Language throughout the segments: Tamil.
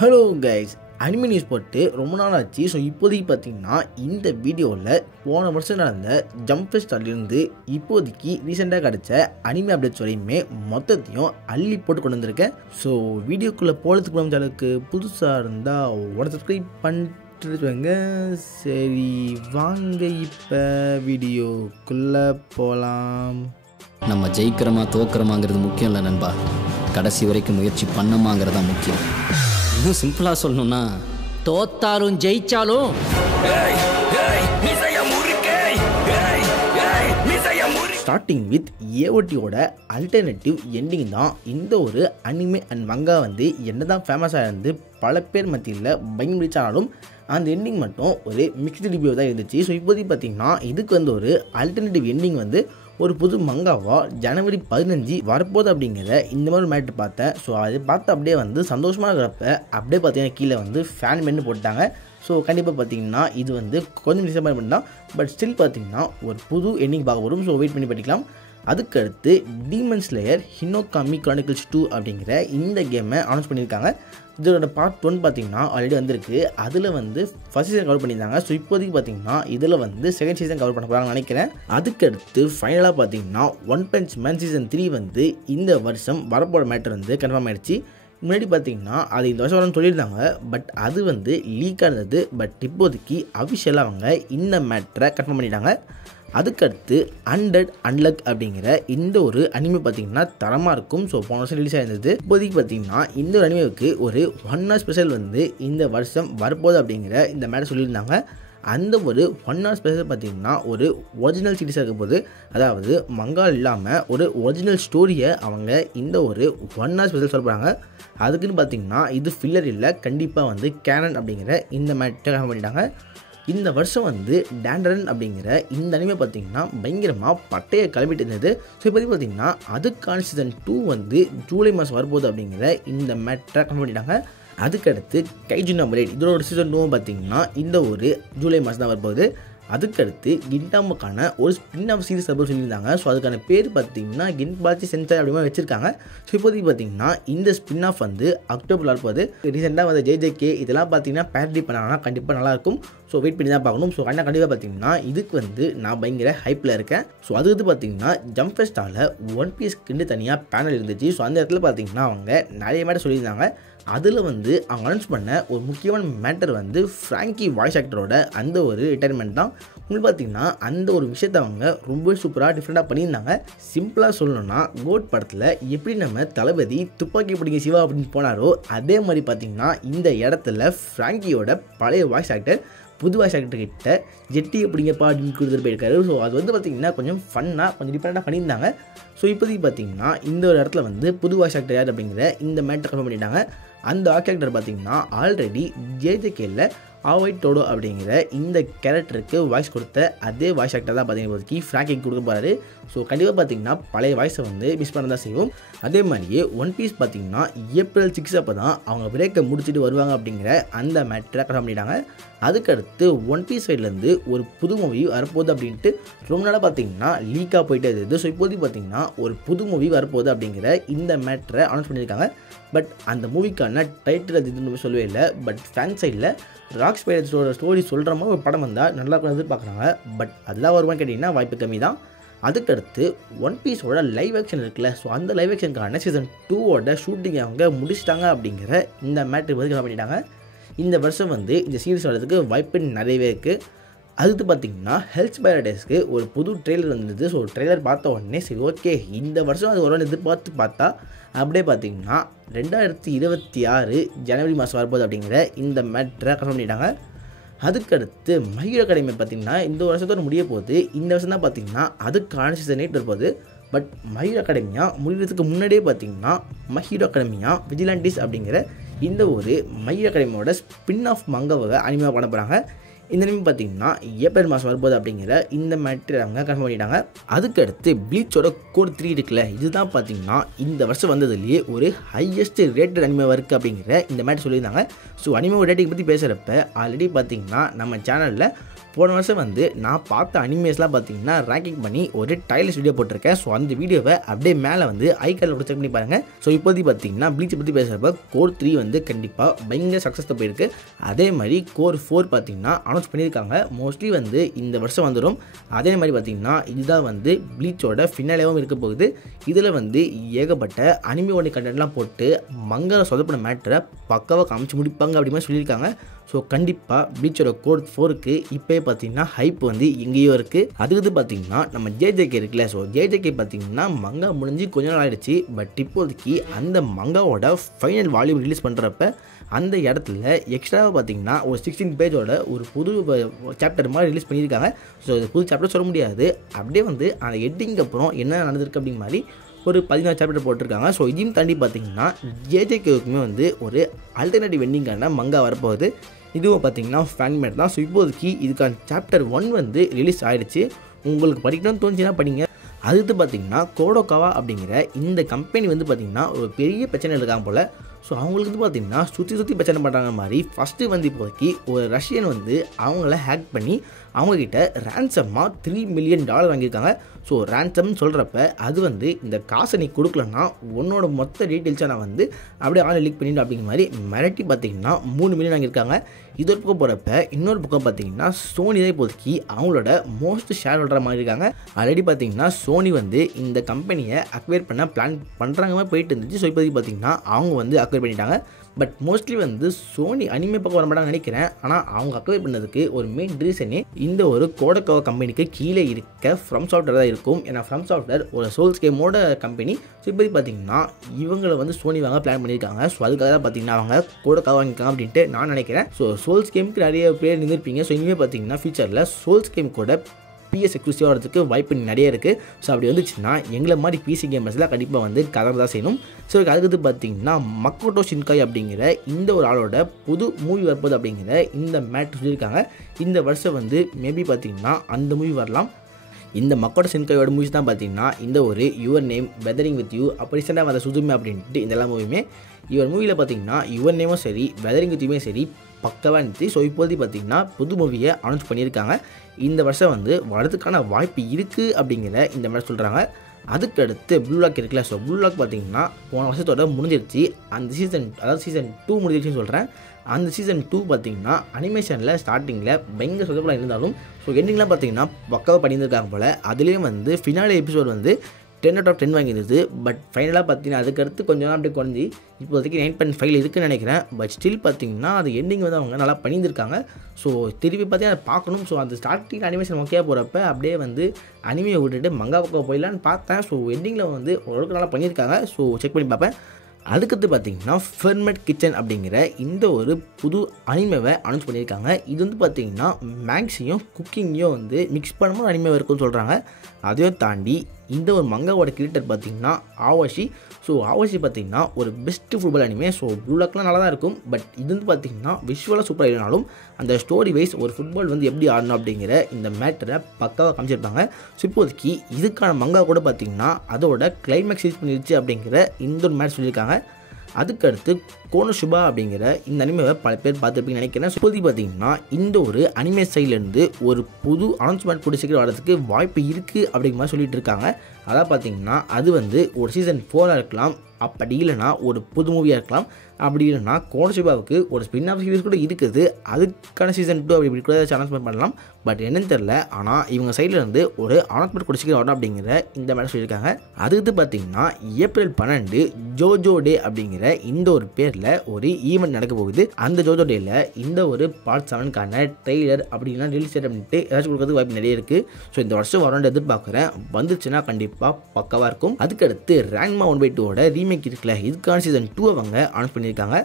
ஹலோ கைஸ், அனிமே நியூஸ் போட்டு ரொம்ப நாள் ஆச்சு. ஸோ இப்போதைக்கு பார்த்தீங்கன்னா இந்த வீடியோவில் போன வருஷம் நடந்த ஜம்ப் ஃபெஸ்ட்லேருந்து இப்போதைக்கு ரீசெண்டாக கிடச்ச அனிமே அப்டேட்ஸ் வரையுமே மொத்தத்தையும் அள்ளி போட்டு கொண்டு வந்திருக்கேன். ஸோ வீடியோக்குள்ளே போகிறதுக்கு முடிஞ்ச அளவுக்கு புதுசாக இருந்தால் உடனே சப்ஸ்கிரைப் பண்ணிட்டுருவாங்க. சரி வாங்க இப்போ வீடியோக்குள்ளே போகலாம். நம்ம ஜெயிக்கிறோமா தோக்கிறோமாங்கிறது முக்கியம் இல்லை நண்பா, கடைசி வரைக்கும் முயற்சி பண்ணமாங்கிறது தான் முக்கியம். இன்னும் சிம்பிளாக சொல்லணும்னா, தோத்தாலும் ஜெயிச்சாலும் ஸ்டார்டிங் வித் ஏஓடியோட அல்டர்னேட்டிவ் எண்டிங் தான் இந்த ஒரு அனிமே அண்ட் மங்கா வந்து என்னதான் ஃபேமஸாக இருந்து பல பேர் மத்தியில் பயங்கர ரீச் ஆனாலும் அந்த எண்டிங் மட்டும் ஒரு மிக்ஸ்டு ரிவ்யூ தான் இருந்துச்சு. ஸோ இப்போதைக்கு பார்த்தீங்கன்னா இதுக்கு வந்து ஒரு அல்டர்னேட்டிவ் எண்டிங் வந்து ஒரு புது மங்காவாக ஜனவரி 15 வரப்போகுது அப்படிங்கிற இந்த மாதிரி மேட்ரு பார்த்தேன். ஸோ அது பார்த்து அப்படியே வந்து சந்தோஷமாக இருக்கிறப்ப அப்படியே பார்த்தீங்கன்னா கீழே வந்து ஃபேன் மென்னு போட்டாங்க. ஸோ கண்டிப்பாக பார்த்தீங்கன்னா இது வந்து கொஞ்சம் டிசப்பாயின்மெண்ட் தான், பட் ஸ்டில் பார்த்தீங்கன்னா ஒரு புது எண்டிங் பார்க்க வரும். ஸோ வெயிட் பண்ணி படிக்கலாம். அதுக்கடுத்து டீமன் ஸ்லேயர் ஹினோகாமி கிரானிக்கல்ஸ் 2 அப்படிங்கிற இந்த கேமை அனௌன்ஸ் பண்ணியிருக்காங்க. இதோட பார்ட் 1 பார்த்தீங்கன்னா ஆல்ரெடி வந்திருக்கு. அதில் வந்து ஃபர்ஸ்ட் சீசன் கவர் பண்ணியிருந்தாங்க. ஸோ இப்போதைக்கு பார்த்தீங்கன்னா இதில் வந்து செகண்ட் சீசன் கவர் பண்ண போகிறாங்கன்னு நினைக்கிறேன். அதுக்கடுத்து ஃபைனலாக பார்த்தீங்கன்னா ஒன் பஞ்ச் மேன் சீசன் 3 வந்து இந்த வருஷம் வரப்போகிற மேட்டர் வந்து கன்ஃபார்ம் ஆயிடுச்சு. முன்னாடி பார்த்தீங்கன்னா அது இந்த வருஷம் வரணும்னு சொல்லியிருந்தாங்க, பட் அது வந்து லீக்காக இருந்தது. பட் இப்போதைக்கு அஃபிஷியலாக அவங்க இந்த மேட்டரை கன்ஃபார்ம் பண்ணிட்டாங்க. அதுக்கடுத்து அண்டட் அன்லக் அப்படிங்கிற இந்த ஒரு அனிமே பார்த்தீங்கன்னா தரமாக இருக்கும். ஸோ போன வருஷம் ரிலீஸ் ஆயிருந்தது. இப்போதைக்கு பார்த்தீங்கன்னா இந்த ஒரு அனிமேவுக்கு ஒரு 1 hour ஸ்பெஷல் வந்து இந்த வருஷம் வரப்போகுது அப்படிங்கிற இந்த மேட்டர் சொல்லியிருந்தாங்க. அந்த ஒரு 1 hour ஸ்பெஷல் பார்த்தீங்கன்னா ஒரு ஒரிஜினல் சீரிஸாக இருக்க போது, அதாவது மங்கா இல்லாமல் ஒரு ஒரிஜினல் ஸ்டோரியை அவங்க இந்த ஒரு 1 hour ஸ்பெஷல் சொல்ல போகிறாங்க. அதுக்குன்னு பார்த்தீங்கன்னா இது ஃபில்லர் இல்லை, கண்டிப்பாக வந்து கேனன் அப்படிங்கிற இந்த மேட்டரை கன்ஃபார்ம் பண்ணிட்டாங்க. இந்த வருஷம் வந்து டேண்டரன் அப்படிங்கிற இந்த அனிமே பார்த்தீங்கன்னா பயங்கரமாக பட்டையை கிளம்பிட்டு இருந்தது. ஸோ இப்போதைக்கு பார்த்தீங்கன்னா அதுக்கான சீசன் 2 வந்து ஜூலை மாதம் வரப்போகுது அப்படிங்கிற இந்த மேட்டரை கன்ஃபார்ம் பண்ணிட்டாங்க. அதுக்கடுத்து கைஜுன் அமரேட் இதோட சீசன் 2 பார்த்தீங்கன்னா இந்த ஒரு ஜூலை மாதம் தான் வரப்போகுது. அதுக்கடுத்து கின்டாமுக்கான ஒரு ஸ்பின் ஆஃப் சீரிஸ் அப்படின்னு சொல்லியிருந்தாங்க. ஸோ அதுக்கான பேர் பார்த்தீங்கன்னா கின்பாச்சி சென்சார் அப்படிமா வச்சிருக்காங்க. ஸோ இப்போதைக்கு பார்த்தீங்கன்னா இந்த ஸ்பின் ஆஃப் வந்து அக்டோபரில் வரப்போகுது. ரீசெண்டாக வந்து ஜேஜேகே இதெல்லாம் பார்த்தீங்கன்னா பேரடி பண்ணாங்கன்னா கண்டிப்பாக நல்லாயிருக்கும். ஸோ வெயிட் பண்ணி தான் பார்க்கணும். ஸோ கண்டிப்பாக பார்த்தீங்கன்னா இதுக்கு வந்து நான் பயங்கர ஹைப்பில் இருக்கேன். ஸோ அது வந்து பார்த்தீங்கன்னா ஜம்ப் ஃபெஸ்டால் ஒன் பீஸ்க்குன்னு தனியாக பேனல் இருந்துச்சு. ஸோ அந்த இடத்துல பார்த்தீங்கன்னா அவங்க நிறைய மேட்டர் சொல்லியிருந்தாங்க. அதில் வந்து அவங்க அனௌன்ஸ் பண்ண ஒரு முக்கியமான மேட்டர் வந்து ஃப்ராங்கி வாய்ஸ் ஆக்டரோட அந்த ஒரு ரிட்டையர்மெண்ட் தான். உங்களுக்கு பார்த்தீங்கன்னா அந்த ஒரு விஷயத்தை அவங்க ரொம்ப சூப்பராக டிஃப்ரெண்ட்டாக பண்ணியிருந்தாங்க. சிம்பிளாக சொல்லணும்னா கோட் படத்தில் எப்படி நம்ம தளபதி துப்பாக்கி பிடிங்க சிவா அப்படின்னு போனாரோ அதே மாதிரி பார்த்தீங்கன்னா இந்த இடத்துல ஃப்ராங்கியோட பழைய வாய்ஸ் ஆக்டர் புது வாய்ஸ் ஆக்டர் கிட்ட ஜெட்டியை பிடிங்கப்பா அப்படின்னு கொடுத்துட்டு போயிருக்காரு. ஸோ அது வந்து பார்த்திங்கன்னா கொஞ்சம் ஃபன்னாக கொஞ்சம் டிஃப்ரெண்ட்டாக பண்ணியிருந்தாங்க. ஸோ இப்போதைக்கு பார்த்தீங்கன்னா இந்த ஒரு இடத்துல வந்து புது வாய்ஸ் ஆக்டர் யார் அப்படிங்கிற இந்த மேட்டர் கன்ஃபார்ம் பண்ணிட்டாங்க. அந்த ஆக்டர் பார்த்தீங்கன்னா ஆல்ரெடி ஜேஜேகேல ஆவைட் டோடோ அப்படிங்கிற இந்த கேரக்டருக்கு வாய்ஸ் கொடுத்த அதே வாய்ஸ் ஆக்டர் தான் பார்த்தீங்கன்னா ஃப்ராங்கிக்கு கொடுக்க போகிறாரு. ஸோ கண்டிப்பாக பார்த்தீங்கன்னா பழைய வாய்ஸை வந்து மிஸ் பண்ண தான் செய்வோம். அதே மாதிரியே ஒன் பீஸ் பார்த்தீங்கன்னா ஏப்ரல் 6 அப்போ தான் அவங்க பிரேக்கை முடிச்சுட்டு வருவாங்க அப்படிங்கிற அந்த மேட்டரை கன்ஃபார்ம் பண்ணிட்டாங்க. அதுக்கடுத்து ஒன் பீஸ் சைட்லேருந்து ஒரு புது மூவி வரப்போகுது அப்படின்ட்டு ரொம்ப நாளாக பார்த்தீங்கன்னா லீக்காக போயிட்டே இருந்தது. ஸோ இப்போதைக்கு பார்த்தீங்கன்னா ஒரு புது மூவி வரப்போகுது அப்படிங்கிற இந்த மேட்டரை அனௌன்ஸ் பண்ணியிருக்காங்க. பட் அந்த மூவிக்கான டைட்டில் அது இதுன்னு சொல்லவே இல்லை. பட் ஃபேன் சைடில் ராக் ஸ்பைடர்ஸோட ஸ்டோரி சொல்கிற மாதிரி ஒரு படம் வந்தால் நல்லா எதிர்பார்க்குறாங்க. பட் அதெல்லாம் வருவான்னு கேட்டிங்கன்னா வாய்ப்பு கம்மி தான். அதுக்கடுத்து ஒன் பீஸோட லைவ் ஆக்ஷன் இருக்குல்ல, ஸோ அந்த லைவ் ஆக்ஷனுக்கான சீசன் 2 ஷூட்டிங் அவங்க முடிச்சிட்டாங்க அப்படிங்கிற இந்த மேட்ரு வந்து கன்ஃபார்ம் பண்ணிட்டாங்க. இந்த வருஷம் வந்து இந்த சீரிஸ் வர்றதுக்கு வாய்ப்பு நிறையவே இருக்குது. அதுக்கு பார்த்தீங்கன்னா ஹெல்ஸ் பேரடைஸ்க்கு ஒரு புது ட்ரெய்லர் வந்தது. ஸோ ட்ரெய்லர் பார்த்த உடனே சரி ஓகே இந்த வருஷம் அது ஒரு எதிர்பார்த்து பார்த்தா அப்படியே பார்த்தீங்கன்னா 2026 ஜனவரி மாதம் வரப்போகுது அப்படிங்கிற இந்த மேட்டரை கன்ஃபார்ம் பண்ணிட்டாங்க. அதுக்கடுத்து மை ஹீரோ அகாடமி பார்த்தீங்கன்னா இந்த வருஷத்தோடு முடிய போகுது. இந்த வருஷம் தான் பார்த்தீங்கன்னா அதுக்கான சீசன் 8 இருப்போது. பட் மை ஹீரோ அகாடமியா முடிகிறதுக்கு முன்னாடியே பார்த்தீங்கன்னா மை ஹீரோ அகாடமியா விஜிலாண்டிஸ் அப்படிங்கிற இந்த ஒரு மை ஹீரோ அகாடமியோட ஸ்பின் ஆஃப் மங்காவை அனிமையாக பண்ண போகிறாங்க. இந்த அனிமே பார்த்தீங்கன்னா ஏப்ரல் மாதம் வரும்போது அப்படிங்கிற இந்த மேட்டர் அவங்க கன்ஃபார்ம் பண்ணிட்டாங்க. அதுக்கடுத்து ப்ளீச்சோட கோட் 3 இருக்குல்ல, இதுதான் பார்த்தீங்கன்னா இந்த வருஷம் வந்ததுலேயே ஒரு ஹையஸ்ட் ரேட்டட் அனிமேவாக இருக்குது அப்படிங்கிற இந்த மேட்டர் சொல்லியிருந்தாங்க. ஸோ அனிமே ரேட்டிங் பற்றி பேசுகிறப்ப ஆல்ரெடி பார்த்தீங்கன்னா நம்ம சேனலில் போன வருஷம் வந்து நான் பார்த்த அனிமேஸ்லாம் பார்த்தீங்கன்னா ரேங்கிங் பண்ணி ஒரு டைலிஷ் வீடியோ போட்டிருக்கேன். ஸோ அந்த வீடியோவை அப்படியே மேலே வந்து ஐகார்டில் கூட செக் பண்ணி பாருங்கள். ஸோ இப்போதைக்கு பார்த்தீங்கன்னா ப்ளீச் பற்றி பேசுகிறப்ப கோர் 3 வந்து கண்டிப்பாக பயங்கர சக்ஸஸ் போயிருக்கு. அதே மாதிரி கோர் 4 பார்த்தீங்கன்னா அனௌன்ஸ் பண்ணியிருக்காங்க. மோஸ்ட்லி வந்து இந்த வருஷம் வந்துடும். அதே மாதிரி பார்த்தீங்கன்னா இதுதான் வந்து ப்ளீச்சோட ஃபினாலேவும் இருக்க போகுது. இதில் வந்து ஏகப்பட்ட அனிமியோட கண்டென்ட்லாம் போட்டு மங்காவை சொதப்பின மேட்டரை பக்காவாக காமிச்சு முடிப்பாங்க அப்படிமா சொல்லியிருக்காங்க. ஸோ கண்டிப்பாக ப்ளீச்சோட கோர் 4க்கு இப்போயே பார்த்தீங்கன்னா ஹைப் வந்து எங்கேயோ இருக்குது. அதுக்கு பார்த்தீங்கன்னா நம்ம ஜேஜேகே இருக்குல்ல, ஸோ ஜேஜேகே பார்த்தீங்கன்னா மங்கா முடிஞ்சு கொஞ்ச நாள் ஆகிடுச்சு. பட் இப்போதைக்கு அந்த மங்காவோட ஃபைனல் வால்யூம் ரிலீஸ் பண்ணுறப்ப அந்த இடத்துல எக்ஸ்ட்ராவாக பார்த்தீங்கன்னா ஒரு 16 பேஜோட ஒரு புது சாப்டர் மாதிரி ரிலீஸ் பண்ணியிருக்காங்க. ஸோ இது புது சாப்டர் சொல்ல முடியாது, அப்படியே வந்து அந்த எட்டிங்க்கு அப்புறம் என்ன நடந்திருக்கு அப்படிங்கிற மாதிரி ஒரு 14 சாப்டர் போட்டிருக்காங்க. ஸோ இதையும் தாண்டி பார்த்தீங்கன்னா ஜேஜேகேவுக்குமே வந்து ஒரு ஆல்டர்னேட்டிவ் எண்டிங்கான மங்கா வரப்போகுது. இதுவும் பார்த்தீங்கன்னா ஃபேன்மேட் தான். ஸோ இப்போதைக்கு இதுக்கான சாப்டர் 1 வந்து ரிலீஸ் ஆகிடுச்சு. உங்களுக்கு படிக்கணும்னு தோணுச்சுன்னா படிங்க. அடுத்து பார்த்தீங்கன்னா கோடோகாவா அப்படிங்கிற இந்த கம்பெனி வந்து பார்த்திங்கன்னா ஒரு பெரிய பிரச்சனை இருக்காங்க போல். ஸோ அவங்களுக்கு வந்து பார்த்திங்கன்னா சுற்றி பிரச்சனை பண்ணுறாங்க மாதிரி ஃபஸ்ட்டு வந்து இப்போதைக்கு ஒரு ரஷ்யன் வந்து அவங்கள ஹேக் பண்ணி அவங்கக்கிட்ட ரேன்சமாக $3 மில்லியன் வாங்கியிருக்காங்க. ஸோ ரேன்சம்னு சொல்கிறப்ப அது வந்து இந்த காசை நீ கொடுக்கலன்னா உன்னோட மொத்த டீட்டெயில்ஸை நான் வந்து அப்படியே ஆன்லைன் லீக் பண்ணிட்டு அப்படிங்கிற மாதிரி மிரட்டி பார்த்தீங்கன்னா $3 மில்லியன் வாங்கியிருக்காங்க. இது ஒரு பக்கம் போகிறப்ப இன்னொரு பக்கம் பார்த்தீங்கன்னா சோனி தான் இப்போதைக்கு அவங்களோட மோஸ்ட் ஷேர் ஹோல்டராக மாதிரி இருக்காங்க. ஆல்ரெடி பார்த்தீங்கன்னா சோனி வந்து இந்த கம்பெனியை அக்வயர் பண்ண பிளான் பண்ணுறாங்க மாதிரி போயிட்டு இருந்துச்சு. ஸோ இப்போதைக்கு பார்த்தீங்கன்னா அவங்க வந்து அக்வயர் பண்ணிட்டாங்க. பட் மோஸ்ட்லி வந்து சோனி அனிமே பக்கம் வர மாட்டாங்கன்னு நினைக்கிறேன். ஆனால் அவங்க அக்வயர் பண்ணதுக்கு ஒரு மெயின் ரீசனே இந்த ஒரு கோடோகாவா கம்பெனிக்கு கீழே இருக்க ஃப்ரம் சாஃப்ட்வேர் தான் இருக்கும். ஏன்னா ஃப்ரம் சாஃப்ட்வேர் ஒரு சோல்ஸ் கேமோட கம்பெனி. ஸோ இப்போதைக்கு பார்த்தீங்கன்னா இவங்களை வந்து சோனி வாங்க பிளான் பண்ணியிருக்காங்க. ஸோ அதுக்காக தான் பார்த்தீங்கன்னா அவங்க கோடோகாவா வாங்கிக்காங்க அப்படின்ட்டு நான் நினைக்கிறேன். ஸோ சோல்ஸ் கேமுக்கு நிறைய பேர் நின்றுருப்பீங்க. ஸோ இனிமேல் பார்த்தீங்கன்னா ஃபியூச்சரில் சோல்ஸ் கேம் கூட PS எக்ஸ்க்ளூசிவ் வரதுக்கு வாய்ப்பு நிறைய இருக்குது. ஸோ அப்படி வந்துச்சுன்னா எங்களை மாதிரி PC கேமர்ஸ்லாம் கண்டிப்பாக வந்து கலர் தான் செய்யணும். ஸோ அதுக்கு பார்த்தீங்கன்னா மக்கோட்டோ ஷின்காய் அப்படிங்கிற இந்த ஒரு ஆளோட புது மூவி வரப்போகுது அப்படிங்கிற இந்த மேட் சொல்லியிருக்காங்க. இந்த வருஷம் வந்து மேபி பார்த்தீங்கன்னா அந்த மூவி வரலாம். இந்த மக்கோட்டோ ஷின்காயோட மூவிஸ் தான் பார்த்தீங்கன்னா இந்த ஒரு your name, weathering with you, அப்போ ரீசெண்டாக வந்த சுதுமே அப்படின்ட்டு இந்த எல்லா மூவியுமே இவர் மூவியில் பார்த்தீங்கன்னா யுவர் நேமும் சரி வெதரிங் வித் யூமே சரி பக்கவாக இருந்துச்சு. ஸோ இப்போதைக்கு பார்த்தீங்கன்னா புது மூவியை அனௌன்ஸ் பண்ணியிருக்காங்க. இந்த வருஷம் வந்து வரதுக்கான வாய்ப்பு இருக்குது அப்படிங்கிற இந்த மாதிரி சொல்கிறாங்க. அதுக்கடுத்து ப்ளூ லாக் இருக்குல்ல, ஸோ ப்ளூ லாக் பார்த்தீங்கன்னா போன வருஷத்தோட முடிஞ்சிருச்சு. அந்த சீசன் அதாவது சீசன் 2 முடிஞ்சிருச்சுன்னு சொல்கிறேன். அந்த சீசன் 2 பார்த்தீங்கன்னா அனிமேஷனில் ஸ்டார்டிங்கில் பயங்கர சொதப்பலாக இருந்தாலும் ஸோ எண்டிங்லாம் பார்த்தீங்கன்னா பக்காவாக பண்ணியிருக்காங்க போல். அதுலேயும் வந்து ஃபினாலே எபிசோட் வந்து 10/10 வாங்கியிருந்தது. பட் ஃபைனலாக பார்த்தீங்கன்னா அதுக்கடுத்து கொஞ்சம் நாள் அப்படியே குறைஞ்சி இப்போதைக்கு 9.5 இருக்குன்னு நினைக்கிறேன். பட் ஸ்டில் பார்த்தீங்கன்னா அது எண்டிங் வந்து அவங்க நல்லா பண்ணியிருக்காங்க. ஸோ திருப்பி பார்த்தீங்கன்னா அதை பார்க்கணும். ஸோ அந்த ஸ்டார்டிங் அனிமேஷன் ஓகே போகிறப்ப அப்படியே வந்து அனிமையை விட்டுட்டு மங்கா பக்கம் போயிடலான்னு பார்த்தேன். ஸோ எண்டிங்கில் வந்து ஓரளவுக்கு நல்லா பண்ணியிருக்காங்க. ஸோ செக் பண்ணி பார்ப்பேன். அதுக்கடுத்து பார்த்தீங்கன்னா ஃபெர்மெட் கிச்சன் அப்படிங்கிற இந்த ஒரு புது அனிமேவை அனௌன்ஸ் பண்ணியிருக்காங்க. இது வந்து பார்த்தீங்கன்னா மேக்ஸையும் குக்கிங்கையும் வந்து மிக்ஸ் பண்ணும்போது அனிமே இருக்குன்னு சொல்கிறாங்க. அதையும் தாண்டி இந்த ஒரு மங்காவோட கிரியேட்டர் பார்த்தீங்கன்னா ஆவாஷி. ஸோ ஆவாஷி பார்த்தீங்கன்னா ஒரு best football anime. So blue லாக்லாம் நல்லா தான் இருக்கும். பட் இது வந்து பார்த்தீங்கன்னா விஷுவலாக சூப்பராக இல்லைனாலும் அந்த ஸ்டோரி வைஸ் ஒரு ஃபுட்பால் வந்து எப்படி ஆடணும் அப்படிங்கிற இந்த மேட்டரை பக்காவாக காமிச்சிருப்பாங்க. ஸோ இப்போதைக்கு இதுக்கான மங்கா கூட பார்த்தீங்கன்னா அதோட கிளைமேக்ஸ் யூஸ் பண்ணிருச்சு அப்படிங்கிற இந்த ஒரு மேட்ச் சொல்லியிருக்காங்க. அதுக்கடுத்து கோனோஷுபா அப்படிங்கிற இந்த அனிமேவை பல பேர் பார்த்துருப்பீங்கன்னு நினைக்கிறேன். இப்போதைக்கு பார்த்தீங்கன்னா இந்த ஒரு அனிமே சைட்லேருந்து ஒரு புது அனௌன்ஸ்மெண்ட் கூட சீக்கிரம் வரதுக்கு வாய்ப்பு இருக்குது அப்படிங்கிற மாதிரி சொல்லிட்டு இருக்காங்க. அதான் பார்த்தீங்கன்னா அது வந்து ஒரு சீசன் 4 இருக்கலாம், அப்படி இல்லைனா ஒரு புது மூவியாக இருக்கலாம், அப்படி இல்லைனா கோனோஷுபாவுக்கு ஒரு ஸ்பின் ஆஃப் சீரிஸ் கூட இருக்குது. அதுக்கான சீசன் 2 அப்படி கூட அனௌன்ஸ்மெண்ட் பண்ணலாம். பட் என்னன்னு தெரில. ஆனால் இவங்க சைட்லேருந்து ஒரு அனௌன்ஸ்மெண்ட் கூட சீக்கிரம் வரணும் அப்படிங்கிற இந்த மாதிரி சொல்லியிருக்காங்க. அதுக்கு பார்த்தீங்கன்னா ஏப்ரல் 12 ஜோஜோ டே அப்படிங்கிற இந்த ஒரு பேரில் ஒரு ஈவெண்ட் நடக்க போகுது. அந்த ஜோஜோ டேயில் இந்த ஒரு பார்ட் 7க்கான ட்ரெய்லர் அப்படின்னா ரிலீஸ் அப்படின்ட்டு ஏதாச்சும் கொடுக்கறதுக்கு வாய்ப்பு நிறைய இருக்குது. ஸோ இந்த வருஷம் வரணும்னு எதிர்பார்க்குறேன். வந்துச்சுன்னா கண்டிப்பாக பக்கவாக இருக்கும். அதுக்கடுத்து ரேங்மா 1/2 ரீமேக் இருக்குல்ல, இதுக்கான சீசன் 2 அவங்க அனௌன்ஸ் பண்ணியிருக்காங்க.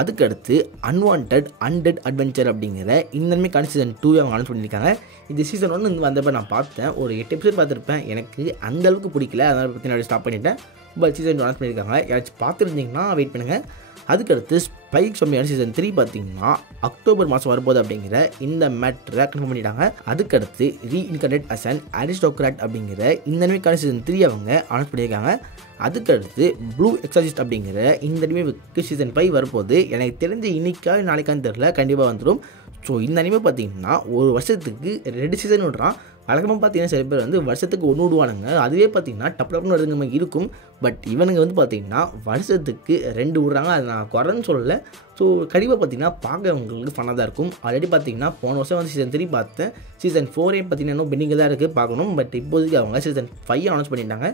அதுக்கடுத்து அன்வான்டட் அன்டெட் அட்வென்ச்சர் அப்படிங்கிற இந்த சீசன் 2 அவங்க அனௌன்ஸ் பண்ணியிருக்காங்க. இந்த சீசன் 1 வந்தப்போ நான் பார்த்தேன், ஒரு 8 எபிசோட் பார்த்துருப்பேன். எனக்கு அந்த அளவுக்கு பிடிக்கல, அதனால் பற்றி நான் ஸ்டாப் பண்ணிட்டேன். பட் சீசன் 2 அனௌன்ஸ் பண்ணியிருக்காங்க. யாராச்சும் பார்த்துருந்தீங்கன்னா வெயிட் பண்ணுங்கள். அதுக்கடுத்து ஸ்பைக் சொம்மியான சீசன் 3 பார்த்தீங்கன்னா அக்டோபர் மாதம் வரப்போகுது அப்படிங்கிற இந்த மேட்டரை கன்ஃபார்ம் பண்ணிட்டாங்க. அதுக்கடுத்து ரீஇன்கார்னேட் அஸ் அன் அரிஸ்டோக்ராட் அப்படிங்கிற இந்த அனிமேக்கான சீசன் 3 அவங்க அனௌன்ஸ் பண்ணியிருக்காங்க. அதுக்கடுத்து ப்ளூ எக்ஸார்சிஸ்ட் அப்படிங்கிற இந்த அனிமேவுக்கு சீசன் 5 வரப்போகுது. எனக்கு தெரிஞ்சு இன்னைக்கா நாளைக்கான்னு தெரில, கண்டிப்பாக வந்துடும். ஸோ இந்த அனிமே பார்த்தீங்கன்னா ஒரு வருஷத்துக்கு 2 சீசன் விடுறான். வழக்கமாக பார்த்தீங்கன்னா சில பேர் வந்து வருஷத்துக்கு 1 விடுவானுங்க. அதுவே பார்த்தீங்கன்னா டப்புன்னு வருதுங்க மாதிரி இருக்கும். பட் இவனுங்க வந்து பார்த்தீங்கன்னா வருஷத்துக்கு 2 விடுறாங்க. அது நான் குறைன்னு சொல்லலை. ஸோ கண்டிப்பாக பார்த்தீங்கன்னா பார்க்க உங்களுக்கு ஃபன்னாக தான் இருக்கும். ஆல்ரெடி பார்த்தீங்கன்னா போன வருஷம் வந்து சீசன் 3 பார்த்தேன். சீசன் 4 பார்த்தீங்கன்னா இன்னும் பெண்டிங்கில் தான் இருக்குது பார்க்கணும். பட் இப்போதைக்கு அவங்க சீசன் 5 அனௌன்ஸ் பண்ணிட்டாங்க.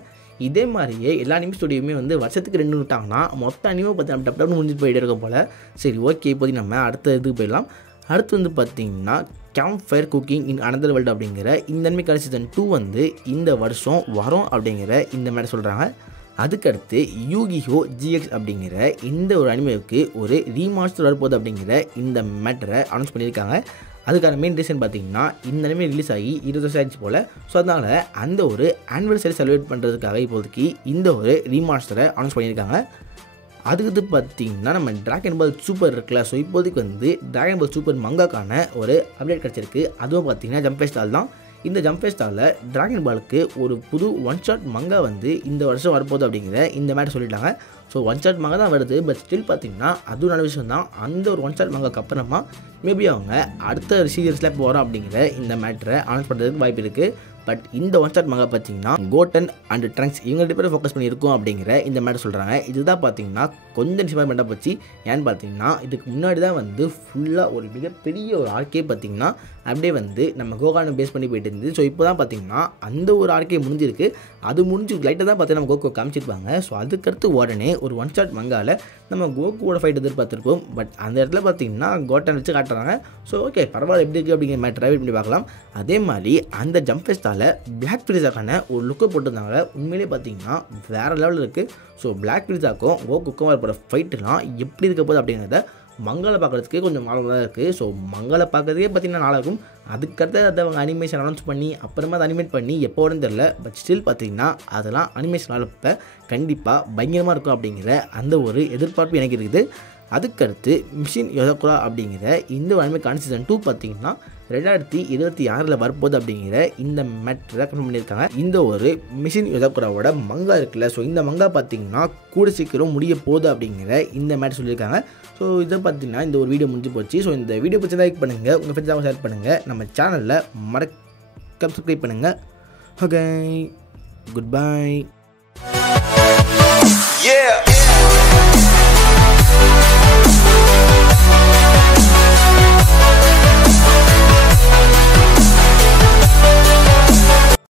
இதே மாதிரியே எல்லா அனிமே ஸ்டுடியோமே வந்து வருஷத்துக்கு 2 விட்டாங்கன்னா மொத்த அனிமே பார்த்தீங்கன்னா டப்புன்னு முடிஞ்சிட்டு போயிட்டே இருக்கும் போல். சரி ஓகே, இப்போதைக்கு நம்ம அடுத்த இதுக்கு போயிடலாம். அடுத்து வந்து பார்த்திங்கன்னா camp fire cooking in another world அப்படிங்கிற இந்த அனிமேக்கான சீசன் 2 வந்து இந்த வருஷம் வரும் அப்படிங்கிற இந்த மாதிரி சொல்கிறாங்க. அதுக்கடுத்து யூகிஹோ ஜிஎக்ஸ் அப்படிங்கிற இந்த ஒரு அனிமேவுக்கு ஒரு ரீமாஸ்டர் வரப்போகுது அப்படிங்கிற இந்த மேட்டரை அனௌன்ஸ் பண்ணியிருக்காங்க. அதுக்கான மெயின் ரீசன் பார்த்தீங்கன்னா இந்த அனிமே ரிலீஸ் ஆகி 20 வருஷம் ஆச்சு போல். ஸோ அதனால் அந்த ஒரு ஆனிவர்சரி செலிப்ரேட் பண்ணுறதுக்காக இப்போதைக்கு இந்த ஒரு ரீமாஸ்டரை அனௌன்ஸ் பண்ணியிருக்காங்க. அதுக்கு பார்த்தீங்கன்னா நம்ம டிராகன் பால் சூப்பர் இருக்குல்ல. ஸோ இப்போதைக்கு வந்து டிராகன் பால் சூப்பர் மங்காக்கான ஒரு அப்டேட் கிடச்சிருக்கு. அதுவும் பார்த்தீங்கன்னா ஜம்பே ஸ்டால் தான். இந்த ஜம்பே ஸ்டாலில் டிராகன் பாலுக்கு ஒரு புது ஒன் ஷாட் மங்கா வந்து இந்த வருஷம் வரப்போகுது அப்படிங்கிற இந்த மாதிரி சொல்லிட்டாங்க. ஸோ ஒன் ஷாட் மங்கா தான் வருது. பட் ஸ்டில் பார்த்தீங்கன்னா அதுவும் நல்ல விஷயம் தான். அந்த ஒரு ஒன் ஷாட் மங்காக்கு அப்புறமா மேபி அவங்க அடுத்த சீரியஸில் போகிறோம் அப்படிங்கிற இந்த மேட்டரை அனௌன்ஸ் பண்ணுறதுக்கு வாய்ப்பு இருக்குது. பட் இந்த ஒன் ஷாட் மங்கா பார்த்தீங்கன்னா கோட்டன் அண்ட் ட்ரங்க்ஸ் இவங்க 2 பேரும் ஃபோக்கஸ் பண்ணியிருக்கோம் அப்படிங்கிற இந்த மேட்டர் சொல்கிறாங்க. இதுதான் பார்த்தீங்கன்னா கொஞ்சம் டிசப்பாயின்மெண்ட்டாக போச்சு. ஏன்னு பார்த்தீங்கன்னா இதுக்கு முன்னாடி தான் வந்து ஃபுல்லாக ஒரு மிகப்பெரிய ஒரு ஆர்க்கே பார்த்தீங்கன்னா அப்படியே வந்து நம்ம கோகானை பேஸ் பண்ணி போயிட்டு இருந்தது. ஸோ இப்போ தான் பார்த்தீங்கன்னா அந்த ஒரு ஆர்க்கே முடிஞ்சிருக்கு. அது முடிஞ்சு லைட்டாக தான் பார்த்தீங்கன்னா நம்ம கோகோ காமிச்சிருப்பாங்க. ஸோ அதுக்கடுத்து உடனே ஒரு ஒன் ஷாட் மங்காவில் நம்ம கோகுவோட ஃபைட் எதிர்பார்த்துருக்கோம். பட் அந்த இடத்துல பார்த்தீங்கன்னா கோட்டன் வச்சு காட்டுறாங்க. ஸோ ஓகே, பரவாயில்ல, எப்படி இருக்குது அப்படிங்கிற மாதிரி ட்ரைவ் பண்ணி பார்க்கலாம். அதே மாதிரி அந்த ஜம்ப் ஃபெஸ்டால் பிளாக் ஃப்ரீஸாக்கான ஒரு லுக்கை போட்டிருந்தாங்க. உண்மையிலே பார்த்தீங்கன்னா வேறு லெவலில் இருக்குது. ஸோ பிளாக் ஃப்ரீஸாக்கும் கோகுக்கும் வரப்போகிற ஃபைட்டுலாம் எப்படி இருக்க போகுது அப்படிங்கிறத மங்கால பார்க்குறதுக்கே கொஞ்சம் நாளாக தான் இருக்குது. ஸோ மங்கால பார்க்குறதுக்கே பார்த்தீங்கன்னா நாளாகும். அதுக்கடுத்து அதை அவங்க அனிமேஷன் அனௌன்ஸ் பண்ணி அப்புறமா அதை அனிமேட் பண்ணி எப்போ வரும்னு தெரில. பட் ஸ்டில் பார்த்தீங்கன்னா அதெல்லாம் அனிமேஷனால் இப்போ கண்டிப்பாக பயங்கரமாக இருக்கும் அப்படிங்கிற அந்த ஒரு எதிர்பார்ப்பு எனக்கு இருக்குது. அதுக்கடுத்து மிஷின் யோசக்குரா அப்படிங்கிற இந்த அனிமேக்கான சீசன் 2 பார்த்தீங்கன்னா 2026 வரப்போகுது அப்படிங்கிற இந்த மேட்டரை கன்ஃபார்ம் பண்ணியிருக்காங்க. இந்த ஒரு மிஷின் யோசக்குராவோட மங்கா இருக்குல்ல. ஸோ இந்த மங்கா பார்த்தீங்கன்னா கூட சீக்கிரம் முடிய போகுது அப்படிங்கிற இந்த மேட்டர் சொல்லியிருக்காங்க. ஸோ இதை பார்த்தீங்கன்னா இந்த ஒரு வீடியோ முடிஞ்சு போச்சு. ஸோ இந்த வீடியோ பிடிச்சா லைக் பண்ணுங்கள், உங்கள் ஃப்ரெண்ட்ஸாக ஷேர் பண்ணுங்கள், நம்ம சேனலில் மறக்காம சப்ஸ்கிரைப் பண்ணுங்கள். Okay, good bye.